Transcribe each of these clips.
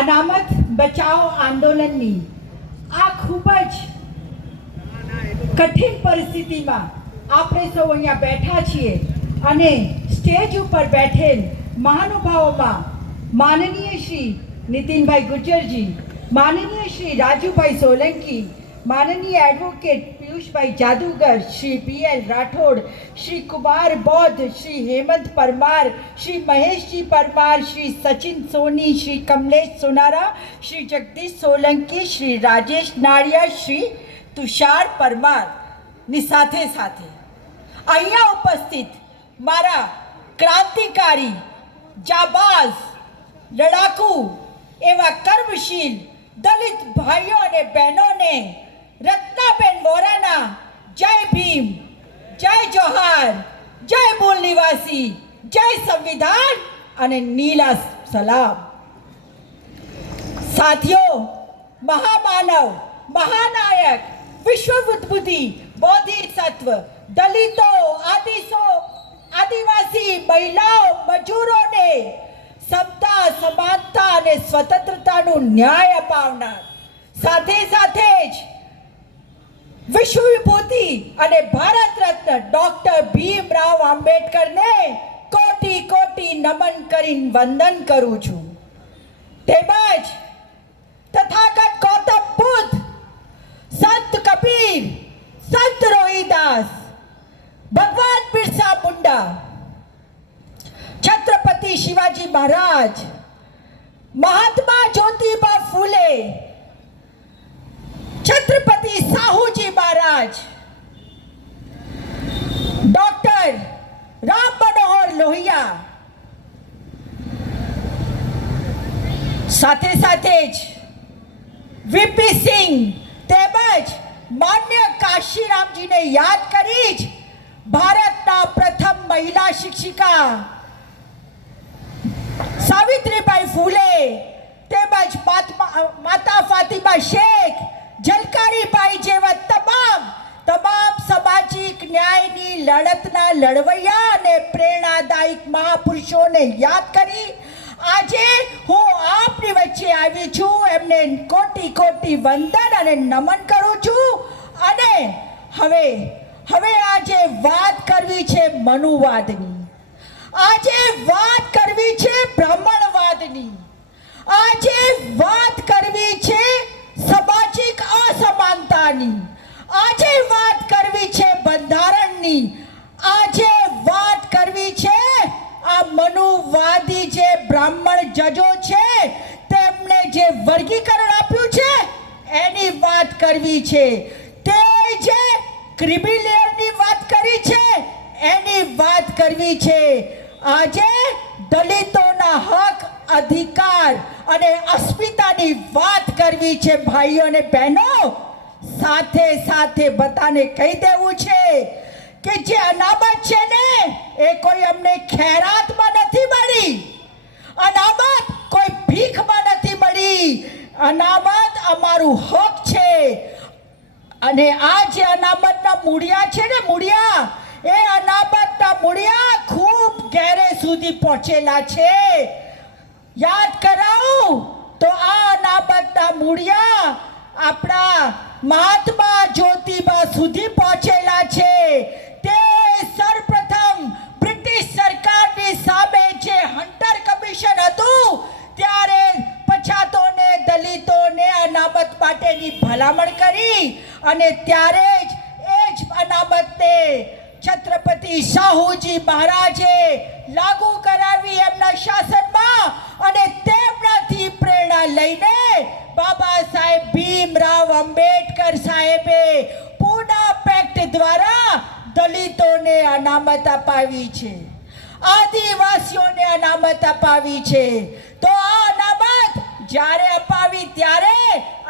અનામત બચાવ આંદોલનની આ ખૂબ જ કઠિન પરિસ્થિતિમાં આપણે સૌ અહીંયા બેઠા છીએ અને સ્ટેજ ઉપર બેઠેલ મહાનુભાવોમાં માનનીય શ્રી નીતિનભાઈ ગુજ્જરજી, માનનીય શ્રી રાજુભાઈ સોલંકી, માનનીય એડવોકેટ પિયુષભાઈ જાદુગર, શ્રી પીએલ રાઠોડ, શ્રી કુમાર બૌદ્ધ, શ્રી હેમંત પરમાર, શ્રી મહેશજી પરમાર, શ્રી સચિન સોની, શ્રી કમલેશ સોનારા, શ્રી જગદીશ સોલંકી, શ્રી રાજેશ નાળિયા, શ્રી તુષાર પરમારની સાથે સાથે અહીંયા ઉપસ્થિત મારા ક્રાંતિકારી, જાબાઝ, લડાકુ એવા કર્મશીલ દલિત ભાઈઓ અને બહેનોને રત્નાબેન વોરાના જય ભીમ, જય જોહાર, જય મૂળ નિવાસી, જય સંવિધાન અને નીલા સલામ. સાથીઓ, મહામાનવ, મહાનાયક, વિશ્વ બુદ્ધિ, બોધિસત્વ, દલિતો, આદિવાસી, મહિલાઓ, મજૂરોને સમતા, સમાનતા અને સ્વતંત્રતાનું ન્યાય અપાવનાર, સાથે સાથે જ વિશ્વ વિભૂતિ અને ભારત રત્ન ડોક્ટર ભીમરાવ આંબેડકરને કોટી કોટી નમન કરીને વંદન કરું છું. તેમજ તથાગત ગૌતમ બુદ્ધ, સંત કબીર, સંત રોહિદાસ, ભગવાન બિરસા મુંડા, છત્રપતિ શિવાજી મહારાજ, મહાત્મા જ્યોતિબા ફૂલે, છત્રપતિ સાહુજી મહારાજ, ડોક્ટર રામ મનોહર લોહિયા, સાથે સાથે જ વીપી સિંહ તેમજ માન્ય કાશીરામજીને યાદ કરી જ ભારતના પ્રથમ મહિલા શિક્ષિકા સાવિત્રીબાઈ ફૂલે તેમજ માતા ફાતિમા શેખ, ઝલકારીબાઈ જેવા તમામ સામાજિક ન્યાયની લડતના લડવૈયા અને પ્રેરણાદાયક મહાપુરુષોને યાદ કરી આજે હું આપની વચ્ચે આવી છું. એમને કોટી કોટી વંદન અને નમન કરું છું. અને હવે આજે વાત કરવી છે મનુવાદની, આજે વાત કરવી છે બ્રાહ્મણવાદની, આજે વાત કરવી છે સામાજિક અસમાનતાની, આજે વાત કરવી છે બંધારણની, આજે વાત કરવી છે આ મનુવાદી જે બ્રાહ્મણ જજો છે તેમને જે વર્ગીકરણ આપ્યું છે એની વાત કરવી છે. તે જે ક્રિમિલિયરની વાત કરી છે એની વાત કરવી છે. આજે દલિતોના હક, અધિકાર અને અસ્મિતાની વાત કરવી છે. ભાઈઓ અને બહેનો, સાથે સાથે બધાને કહી દેવું છે કે જે અનામત છે ને એ કોઈ અમને ખૈરાતમાં નથી મળી, અનામત કોઈ ભીખમાં નથી મળી, અનામત અમારું હક છે. અને આ જે અનામતના મૂળિયા છે ને, મૂળિયા, એ અનામતના મૂળિયા ખૂબ ગહેરે સુધી પહોંચેલા છે. યાદ કરાવું તો આ અનામતના મૂળિયા આપણા મહાત્મા જ્યોતિબા સુધી પહોંચેલા છે. તે સર્વપ્રથમ બ્રિટિશ સરકારની સામે જે હન્ટર કમિશન હતું ત્યારે પછાતોને, દલિતોને અનામત માટેની ભલામણ કરી અને ત્યારે જ એ જ અનામતને છત્રપતિ સાહુજી મહારાજે લાગુ કરાવી એમના શાસનમાં. અને તેમનાથી પ્રેરણા લઈને બાબા સાહેબ ભીમરાવ આંબેડકર સાહેબે પૂના પેક્ટ દ્વારા દલિતોને અનામત અપાવી છે, આદિવાસીઓને અનામત અપાવી છે. તો આ અનામત જ્યારે અપાવી ત્યારે,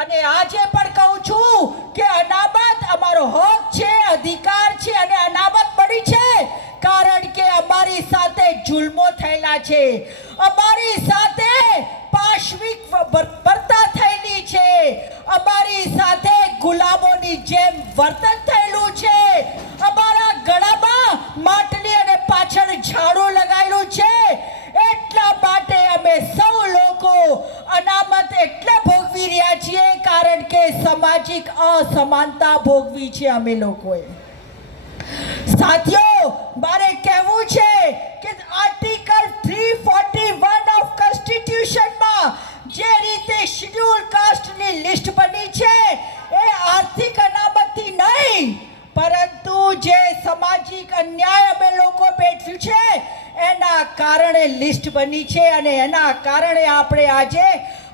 અને આજે પણ કહું છું કે અનામત અમારો હક છે, અધિકાર છે અને અનામત મળી છે કારણ કે અમારી સાથે જુલ્મો થયેલા છે, અમારી સાથે પાશવિક વર્તા થયેલી છે, અમારી સાથે ગુલામોની જેમ વર્તન થયેલું છે, અમારા ગળામાં માટલી અને પાછળ ઝાડુ લગાવેલું છે. એટલા માટે અમે સૌ લોકો અનામત અને સામાજિક અસમાનતા ભોગવી છે અમે લોકોએ. સાથીઓ, મારે કહેવું છે કે આર્ટિકલ 341 ઓફ કોન્સ્ટિટ્યુશનમાં જે રીતે શેડ્યુલ કાસ્ટની લિસ્ટ બની છે એ આર્થિક અનામતથી નહીં, પરંતુ જે સામાજિક અન્યાય અમે લોકો બેઠ્યું છે એના કારણે લિસ્ટ બની છે, અને એના કારણે આપણે આજે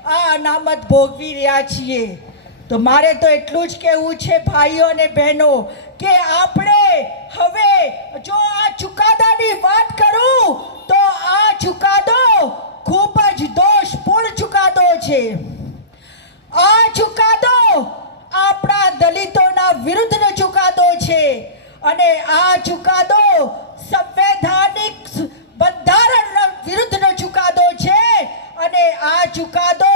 આ અનામત ભોગવી રહ્યા છીએ. તો મારે તો એટલું જ કહેવું છે ભાઈઓ અને બહેનો કે આપણે હવે જો આ ચુકાદાની વાત કરું તો આ ચુકાદો ખૂબ જ દોષપૂર્ણ ચુકાદો છે. આ ચુકાદો આપણા દલિતોના વિરુદ્ધનો ચુકાદો છે, અને આ ચુકાદો સંવૈધાનિક બંધારણના વિરુદ્ધનો ચુકાદો છે, અને આ ચુકાદો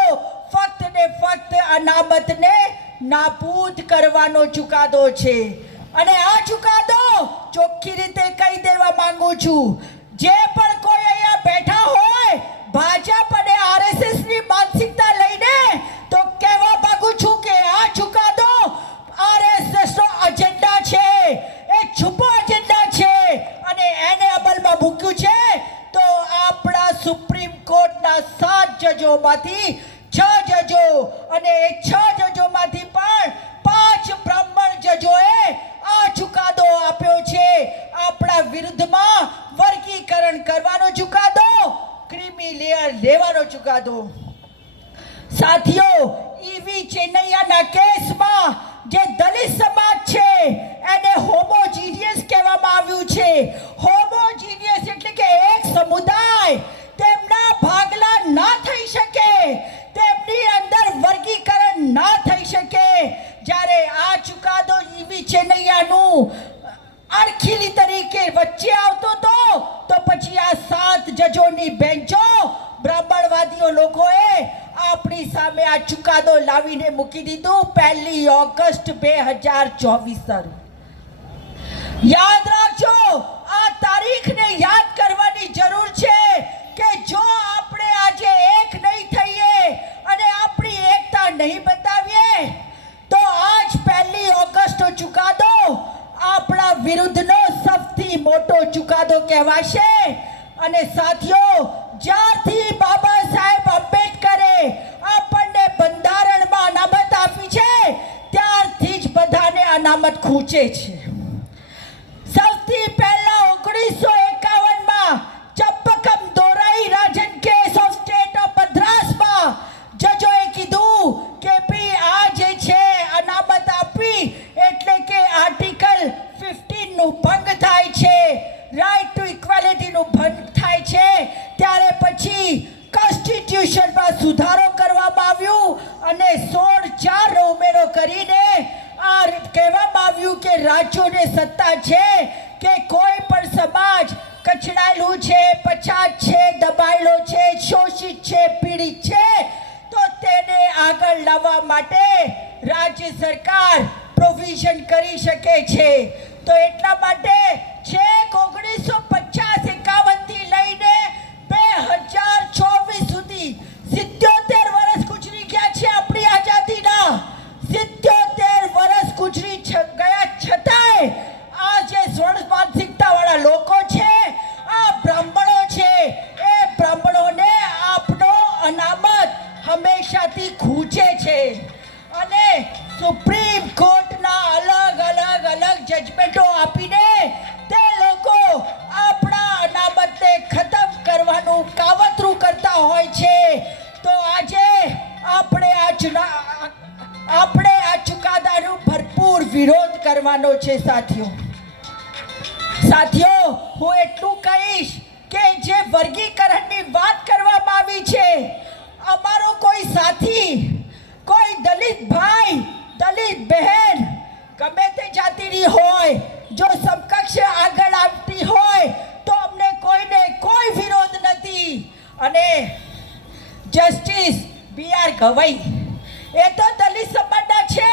ફક્ત ને ફક્ત અનામતને નાબૂદ કરવાનો ચુકાદો છે. અને આ ચુકાદો ચોખ્ખી રીતે કહી દેવા માંગુ છું, જે પણ કોઈ અહીંયા બેઠા હોય ભાજપ અને આરએસએસની માનસિકતા લઈને, તો કહેવા માંગુ છું કે આ ચુકાદો આરએસએસનો એજન્ડા છે, એક છુપો એજન્ડા છે, અને એને અમલમાં મૂક્યું છે. તો આપણા સુપ્રીમ કોર્ટના 7 જજોમાંથી 6 જજો, અને એ 6 જજોમાંથી પણ 5 બ્રાહ્મણ જજોએ આ ચુકાદો આપ્યો છે. આપણા વિરુદ્ધમાં વર્ગીકરણ કરવાનો ચુકાદો, ક્રીમી લેયર લેવાનો ચુકાદો. સાથીઓ, ઈવી ચેન્નૈયાના કેસમાં જે દલિત સમાજ છે એને હોમોજીનિયસ કહેવામાં આવ્યું છે. હોમોજીનિયસ એટલે કે એક સમુદાય, તેમના ભાગલા ના થઈ શકે, તેમની અંદર વર્ગીકરણ ના થઈ શકે. જ્યારે આ ચુકાદો ઈવી ચેન્નૈયાનું અણખીલી તરીકે વચ્ચે આવતો હતો, તો પછી આ 7 જજોની બેન્ચો બ્રાહ્મણવાદીઓ લોકોએ આપણી સામે આ ચુકાદો લાવીને મૂકી દીધું 1 ઓગસ્ટ 2024. યાદ રાખજો, આ તારીખને યાદ કરવાની જરૂર છે કે જો આપણે આજે એક નહીં થઈએ અને આપણી એકતા નહીં બતાવીએ તો આજ 1 ઓગસ્ટનો ચુકાદો આપણા વિરુદ્ધનો સૌથી મોટો ચુકાદો કહેવાશે. અને સાથીઓ, જ્યારથી બાબા સાહેબ આંબેડકરે આપણને બંધારણમાં અનામત આપી છે ત્યારથી જ બધાને અનામત ખૂંચે છે. સૌથી પહેલા 1951માં ચંપકમ દોરાઈ રાજન કેસ ઓફ સ્ટેટ ઓફ મદ્રાસમાં જજોએ કીધું કે ભાઈ આ જે છે અનામત આપવી એટલે કે આર્ટિકલ 15 નું ભંગ થાય છે, રાઇટ ટુ ઇક્વાલિટીનું ભંગ થાય છે. ત્યારે પછી કોન્સ્ટિટ્યુશનમાં સુધારો કરવામાં આવ્યું અને 16(4) નો ઉમેરો કરીને આ કહેવામાં આવ્યું કે રાજ્યોને સત્તા છે કે કોઈ પણ સમાજ કચડાયેલું છે, પછાત છે, દબાયેલો છે, શોષિત છે, પીડિત છે, તો તેને આગળ લાવવા માટે રાજ્ય સરકાર પ્રોવિઝન કરી શકે છે. તો એટલા માટે છેક 1950-51 થી લઈને 2024 સુધી 77 વર્ષ ગુજરી ગયા છે. આપણી આઝાદીના 77 વર્ષ ગુજરી ગયા છતાંય આ જે સ્વર્ણ માનસિકતાવાળા લોકો છે, આ બ્રાહ્મણો છે, એ બ્રાહ્મણોને આપનો અનામત હંમેશાથી ખૂંચે છે. અને સુપ્રીમ કોર્ટના અલગ જજમેન્ટો આપીને તે લોકો આપણા અનામતને ખતમ કરવાનું કાવતરું કરતા હોય છે. તો આજે આપણે આ ચુકાદાનો ભરપૂર વિરોધ કરવાનો છે. સાથીઓ, હું એટલું કહીશ કે જે વર્ગીકરણની વાત કરવામાં આવી છે, અમારો કોઈ સાથી, કોઈ દલિત ભાઈ, દલિત બહેન, ગમે તે જાતિની હોય, જો સમકક્ષ આગળ આવતી હોય તો અમને કોઈને કોઈ વિરોધ નથી. અને જસ્ટિસ BR ગવઈ એ તો દલિત સમાજના છે,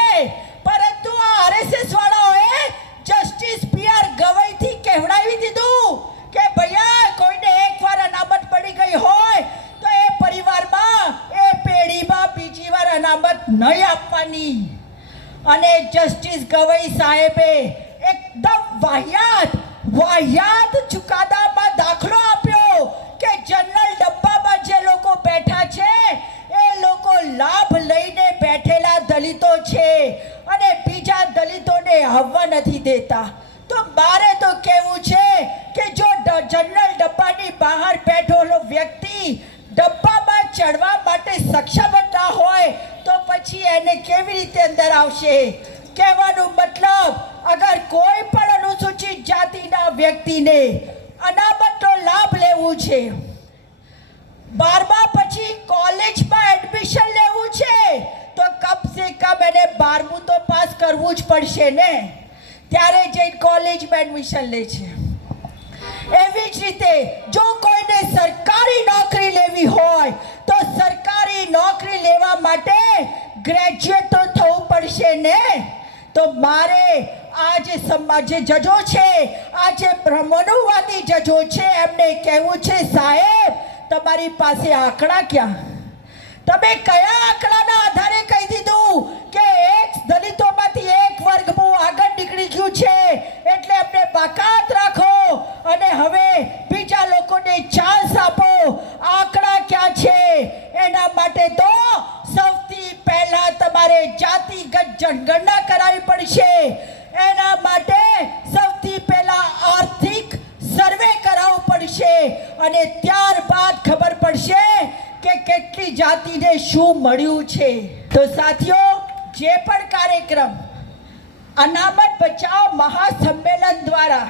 પરંતુ આ આરએસએસ વાળાઓએ જસ્ટિસ BR ગવઈથી કહેવડાવી દીધું કે ભૈયા કોઈને એકવાર અનામત પડી ગઈ હોય તો એ પરિવારમાં એ પેઢીમાં બીજી વાર અનામત અનામત નહીં આપવાની. અને જસ્ટિસ ગવઈ સાહેબે એકદમ વાહિયાત ચુકાદામાં દાખલો આપ્યો કે જનરલ ડબ્બામાં જે લોકો બેઠા છે એ લોકો લાભ લઈને બેઠેલા દલિતો છે અને બીજા દલિતોને આવવા નથી દેતા. તો મારે તો કહેવું છે કે જો જનરલ ડબ્બાની બહાર બેઠેલો વ્યક્તિ ડબ્બામાં ચડવા માટે સક્ષમ ન હોય તો પછી એને કેવી રીતે અંદર આવશે? કહેવાનો મતલબ, અગર કોઈ પણ અનુસૂચિત જાતિના વ્યક્તિને અનામતનો લાભ લેવું છે, 12મા પછી કોલેજમાં એડમિશન લેવું છે, તો કમસે કમ એને 12મું તો પાસ કરવું જ પડશે ને, ત્યારે જઈને કોલેજમાં એડમિશન લે છે. એવી જ રીતે જો કોઈને સરકારી નોકરી લેવી હોય તો સરકારી નોકરી લેવા માટે ગ્રેજ્યુએટ તો થવું પડશે ને. તો મારે આ જે જજો છે, આ જે મનુવાદી જજો છે, એમને કહેવું છે, સાહેબ તમારી પાસે આંકડા ક્યાં? તમે કયા આંકડાના આધારે કહી દીધું કે એક દલિતોમાંથી એક વર્ગ બહુ આગળ નીકળી ગયું છે એટલે એમને બાકાત રાખો અને હવે બીજા લોકોને ચાન્સ આપો? આંકડા ક્યાં છે? એના માટે તો સૌથી પહેલા તમારે જાતિગત જનગણના કરાવવી પડશે. એના માટે સૌથી પહેલા આર્થિક સર્વે કરાવવું પડશે અને ત્યારબાદ ખબર પડશે કે કેટલી જાતિને શું મળ્યું છે. તો સાથીઓ, જે પણ કાર્યક્રમ અનામત બચાવ મહાસંમેલન દ્વારા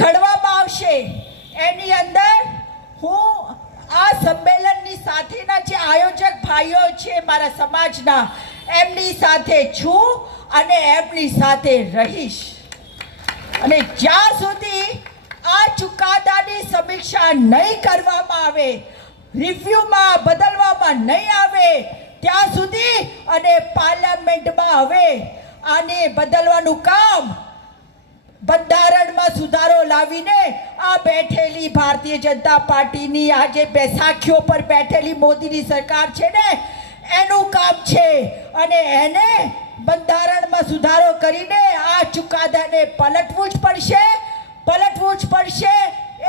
ઘડવામાં આવશે એની અંદર હું આ સંમેલનની સાથેના જે આયોજક ભાઈઓ છે મારા સમાજના, એમની સાથે છું અને એમની સાથે રહીશ. અને જ્યાં સુધી આ ચુકાદાની સમીક્ષા નહીં કરવામાં આવે, રિવ્યુમાં બદલવામાં નહીં આવે ત્યાં સુધી અને પાર્લામેન્ટમાં હવે આને બદલવાનું કામ બંધારણમાં સુધારો લાવીને આ બેઠેલી ભારતીય જનતા પાર્ટીની આ જે બેસાખીઓ પર બેઠેલી મોદીની સરકાર છે ને, એનું કામ છે. અને એને બંધારણમાં સુધારો કરીને આ ચુકાદાને પલટવું જ પડશે.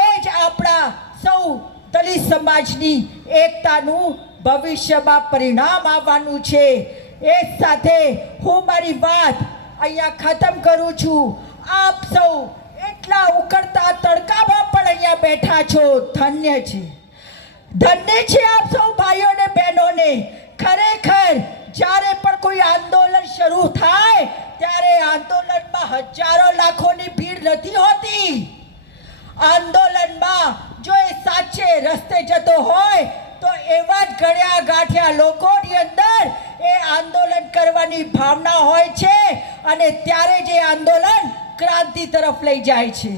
એ જ આપણા સૌ દલિત સમાજની એકતાનું ભવિષ્યમાં પરિણામ આવવાનું છે. એ સાથે હું મારી વાત અહીંયા ખતમ કરું છું. આપ સૌ એટલા ઉકળતા તડકામાં પણ અહીંયા બેઠા છો, ધન્ય છે આપ સૌ ભાઈઓ ને બહેનોને. ખરેખર જ્યારે પણ કોઈ આંદોલન શરૂ થાય ત્યારે આંદોલનમાં હજારો લાખોની ભીડ નથી હોતી. આંદોલનમાં જો એ સાચે રસ્તે જતો હોય તો એવા જ ગળ્યા ગાંઠ્યા લોકોની અંદર એ આંદોલન કરવાની ભાવના હોય છે અને ત્યારે જે આંદોલન ક્રાંતિ તરફ લઈ જાય છે.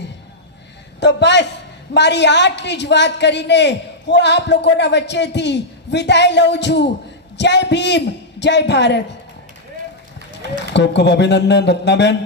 તો બસ મારી આટલી જ વાત કરીને હું આપ લોકોના વચ્ચેથી વિદાય લઉં છું. જય ભીમ, જય ભારત. ખૂબ ખૂબ અભિનંદન રત્નાબેન.